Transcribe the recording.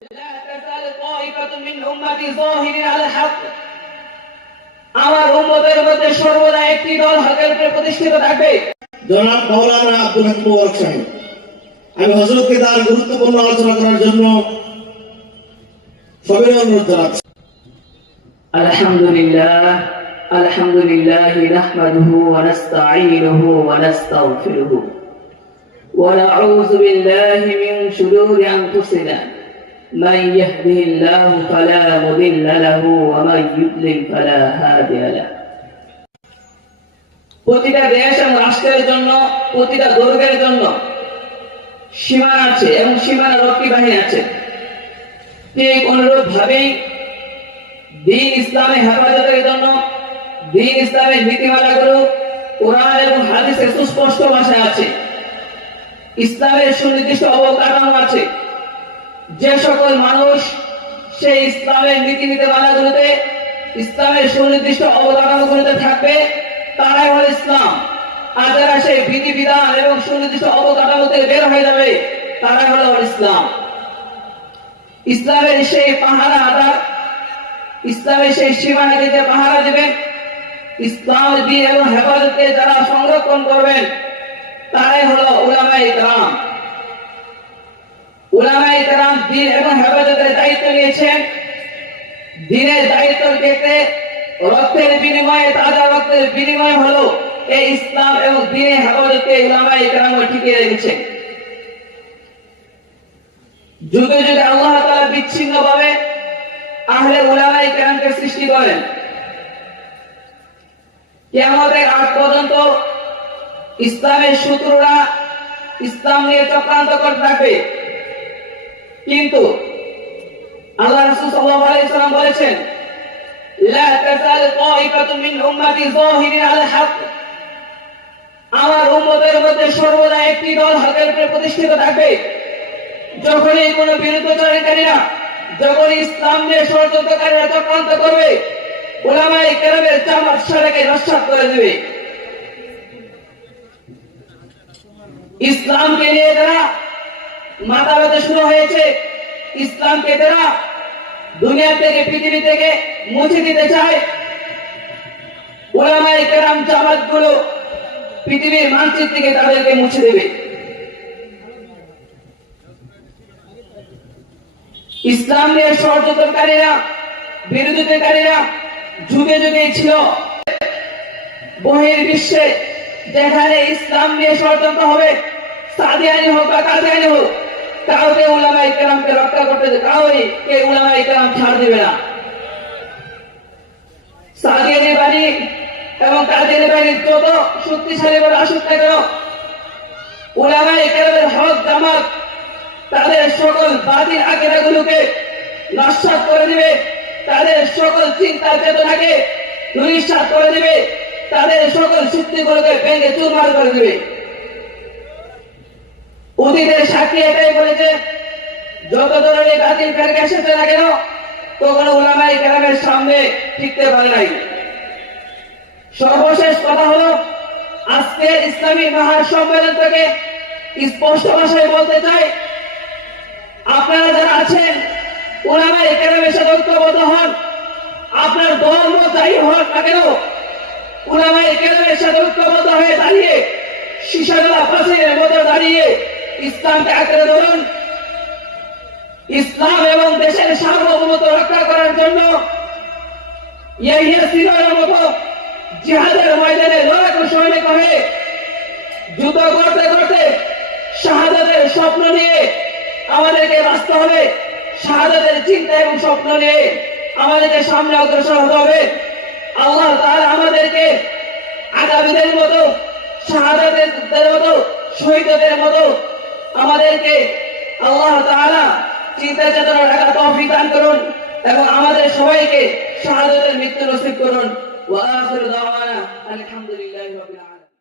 لا تزال طائفة من أمتي ظاهرين على الحق আমার উম্মতের মধ্যে সর্বদা একটি দল হকের উপরে প্রতিষ্ঠিত থাকবে। জনাব মাওলানা আব্দুল হাকিম মুবারক সাহেব, আমি হযরতকে তার গুরুত্বপূর্ণ আলোচনা করার জন্য সবিনয় অনুরোধ জানাচ্ছি। আলহামদুলিল্লাহ নাহমাদুহু ওয়া নাস্তাঈনুহু ওয়া নাস্তাগফিরুহু ওয়া নাউযু বিল্লাহি মিন শুরুরি আনফুসিনা من يهده الله فلا مضل له ومن يضلل فلا هادي له। প্রতিটা দেশ এবং রাষ্ট্রের জন্য, প্রতিটা দুর্গের জন্য সীমানা আছে এবং সীমানা রক্ষী বাহিনী আছে। ঠিক অনুরূপ ভাবেই দ্বীন ইসলামের হেফাজতের জন্য দ্বীন ইসলামের নীতিমালাগুলো কোরআন এবং হাদিসে সুস্পষ্ট ভাষায় আছে। ইসলামের সুনির্দিষ্ট অবকাঠামো আছে। যে সকল মানুষ সেই ইসলামের নীতি নীতিমালাগুলোতে, ইসলামের সুনির্দিষ্ট অবকাঠামোগুলোতে থাকবে, তারাই হল ইসলাম। আর যারা সেই বিধিবিধান এবং সুনির্দিষ্ট অবকাঠামোতে বের হয়ে যাবে, তারাই হল ইসলাম। ইসলামের সেই পাহারা আদার, ইসলামের সেই সীমানাকে যে পাহারা দেবেন, ইসলাম দ্বীন এবং হেফাজতকে যারা সংরক্ষণ করবেন, তারাই হল উলামায়ে কেরাম। উলামায়ে কেরাম দ্বীন এবং হেফাজতের দায়িত্ব নিয়েছেন। দ্বীনের দায়িত্ব পেতে রক্তের বিনিময়ে, তাজা রক্তের বিনিময়ে হলো এই ইসলাম এবং দ্বীনের হেফাজতকে উলামায়ে কেরাম টিকিয়ে রেখেছে। যুগে যুগে আল্লাহ তাআলা বিচ্ছিন্নভাবে আহলে উলামায়ে কেরামকে সৃষ্টি করেন। কিয়ামতের আগ পর্যন্ত ইসলামের শত্রুরা ইসলাম নিয়ে চক্রান্ত করতে থাকবে। কিন্তু আল্লাহ রাসূল সাল্লাল্লাহু আলাইহি ওয়াসাল্লাম বলেছেন, লা তাজাল তাইফাতুম মিন উম্মতি যাহিরিন আলাল হক, আমার উম্মতের মধ্যে সর্বদা একটি দল হকের উপরে প্রতিষ্ঠিত থাকবে। যখনই কোনো বিরুদ্ধচারীরা, যখন ইসলাম নিয়ে ষড়যন্ত্রকারীরা চক্রান্ত করবে, উলামায়ে কেরামের জামাত সারাকে নস্যাৎ করে দেবে। ইসলামকে নিয়ে যারা মাথা ব্যথা শুরু হয়েছে, ইসলামকে যারা দুনিয়া থেকে, পৃথিবী থেকে মুছে দিতে চায়, উলামায়ে কেরাম জামাতগুলো পৃথিবীর মানচিত্র থেকে তাদেরকে মুছে দেবে। ইসলাম নিয়ে ষড়যন্ত্রকারীরা, বিরোধিতাকারীরা যুগে যুগে ছিল। বহির্বিশ্বে যেখানে ইসলাম নিয়ে ষড়যন্ত্র হবে, সাদিয়ানি হোক বা কাদিয়ানি হোক, কাউকে উলামায়ে কেরামকে রক্ষা করতে কাউকে উলামায়ে কেরাম ছাড় দিবে না। সাদিয়ানি বাহিনী এবং কাদিয়ানি বাহিনী যত শক্তিশালী বলে আসুক না কেন, উলামায়ে কেরামের হক জামাত তাদের সকল বাতিল আকীদাগুলোকে নস্যাৎ করে দিবে, তাদের সকল চিন্তা চেতনাকে ধূলিসাৎ করে দিবে, তাদের সকল শক্তিগুলোকে ভেঙে চুরমার করে দিবে। অতীতের সাক্ষী এটাই বলেছে, যত ধরনের বাতিল ফেরকা এসেছে না কেন, কখনো উলামায়ে কেরামের সামনে টিকতে পারে নাই। সর্বশেষ কথা হলো, আজকে ইসলামী মহাসম্মেলন থেকে স্পষ্ট ভাষায় বলতে চাই, আপনারা যারা আছেন উলামায়ে কেরামের সাথে ঐক্যবদ্ধ হন। আপনার ধর্ম যাই হোক না কেন, উলামায়ে কেরামের সাথে ঐক্যবদ্ধ হয়ে দাঁড়িয়ে, শীষাগলা প্রাচীরের মধ্যে দাঁড়িয়ে ইসলামকে আঁকড়ে ধরুন। ইসলাম এবং দেশের সার্বভৌমত্ব রক্ষা করার জন্য ইয়াহিয়া সিরাজের মতো জিহাদের ময়দানে লড়াকু সৈনিক হয়ে যুদ্ধ করতে করতে শাহাদাতের স্বপ্ন নিয়ে আমাদেরকে বাঁচতে হবে। শাহাদাতের চিন্তা এবং স্বপ্ন নিয়ে আমাদেরকে সামনে অগ্রসর হতে হবে। আল্লাহ তাআলা আমাদেরকে আগামীদের মতো, শাহাদাতের মতো, শহীদদের মতো আমাদেরকে আল্লাহ তাআলা চিন্তা চেতনা রাখার তৌফিক দান করুন এবং আমাদের সবাইকে শাহাদাতের মৃত্যু নসিব করুন। ওয়া আখিরু দাওয়ানা আলহামদুলিল্লাহি রাব্বিল আলামিন।